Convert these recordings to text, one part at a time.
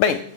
Bem,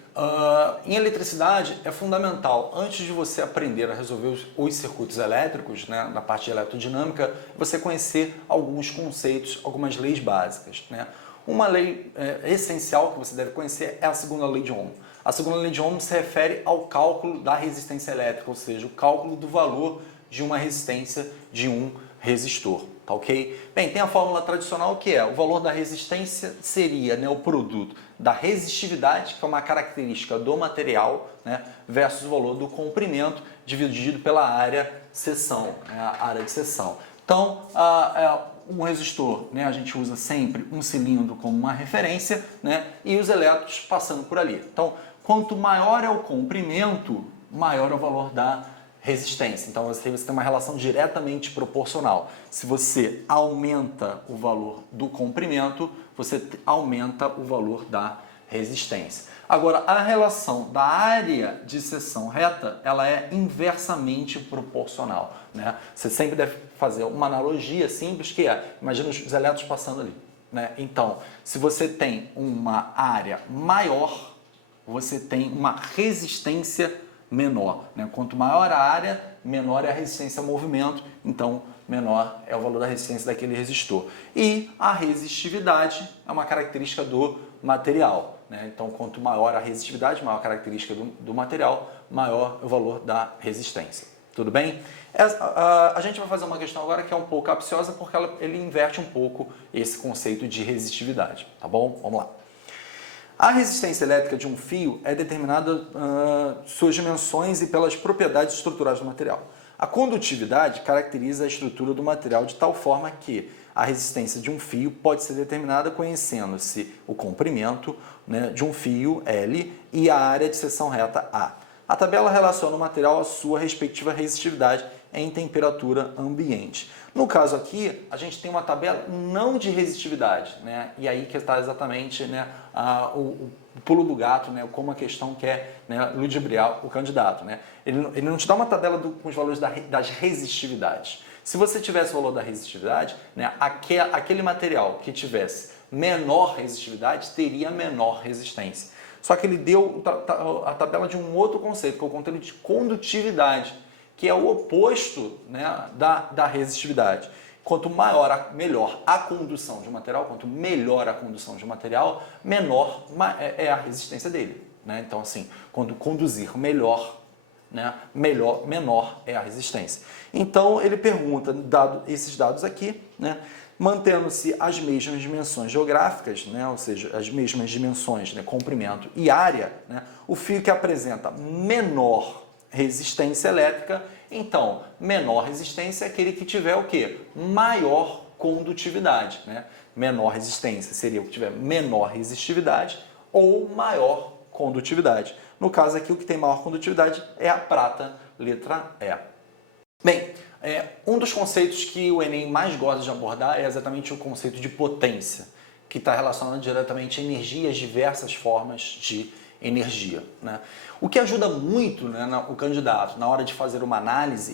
em eletricidade é fundamental, antes de você aprender a resolver os circuitos elétricos, né, na parte de eletrodinâmica, você conhecer alguns conceitos, algumas leis básicas, né? Uma lei essencial que você deve conhecer é a segunda lei de Ohm. A segunda lei de Ohm se refere ao cálculo da resistência elétrica, ou seja, o cálculo do valor de uma resistência de um resistor, tá ok? Bem, tem a fórmula tradicional que é o valor da resistência seria, né, o produto da resistividade, que é uma característica do material, né, versus o valor do comprimento dividido pela área seção, né, a área de seção. Então, um resistor, né, a gente usa sempre um cilindro como uma referência, né, e os elétrons passando por ali. Então, quanto maior é o comprimento, maior é o valor da resistência. Então, você tem uma relação diretamente proporcional. Se você aumenta o valor do comprimento, você aumenta o valor da resistência. Agora, a relação da área de seção reta, ela é inversamente proporcional, né? Você sempre deve fazer uma analogia simples, que é, imagina os elétrons passando ali, né? Então, se você tem uma área maior, você tem uma resistência menor, né? Quanto maior a área, menor é a resistência ao movimento, então menor é o valor da resistência daquele resistor. E a resistividade é uma característica do material, né? Então, quanto maior a resistividade, maior a característica do material, maior é o valor da resistência. Tudo bem? A gente vai fazer uma questão agora que é um pouco capciosa, porque ele inverte um pouco esse conceito de resistividade, tá bom? Vamos lá. A resistência elétrica de um fio é determinada suas dimensões e pelas propriedades estruturais do material. A condutividade caracteriza a estrutura do material de tal forma que a resistência de um fio pode ser determinada conhecendo-se o comprimento, né, de um fio L e a área de seção reta A. A tabela relaciona o material à sua respectiva resistividade em temperatura ambiente. No caso aqui, a gente tem uma tabela não de resistividade, né? E aí que está exatamente, né, o pulo do gato, né, como a questão quer, né, ludibriar o candidato, né? Ele não te dá uma tabela com os valores das resistividades. Se você tivesse o valor da resistividade, né, aquele material que tivesse menor resistividade teria menor resistência. Só que ele deu a tabela de um outro conceito, que é o conceito de condutividade, que é o oposto, né, da resistividade. Quanto melhor a condução de um material, quanto melhor a condução de um material, menor é a resistência dele, né? Então, assim, quando conduzir melhor, né, menor é a resistência. Então, ele pergunta, dado esses dados aqui, né, mantendo-se as mesmas dimensões geográficas, né, ou seja, as mesmas dimensões, né, comprimento e área, né, o fio que apresenta menor resistência elétrica, então, menor resistência é aquele que tiver o quê? Maior condutividade, né? Menor resistência seria o que tiver menor resistividade ou maior condutividade. No caso aqui, o que tem maior condutividade é a prata, letra E. Bem, um dos conceitos que o Enem mais gosta de abordar é exatamente o conceito de potência, que está relacionado diretamente a energia e as diversas formas de energia, né? O que ajuda muito, né, o candidato na hora de fazer uma análise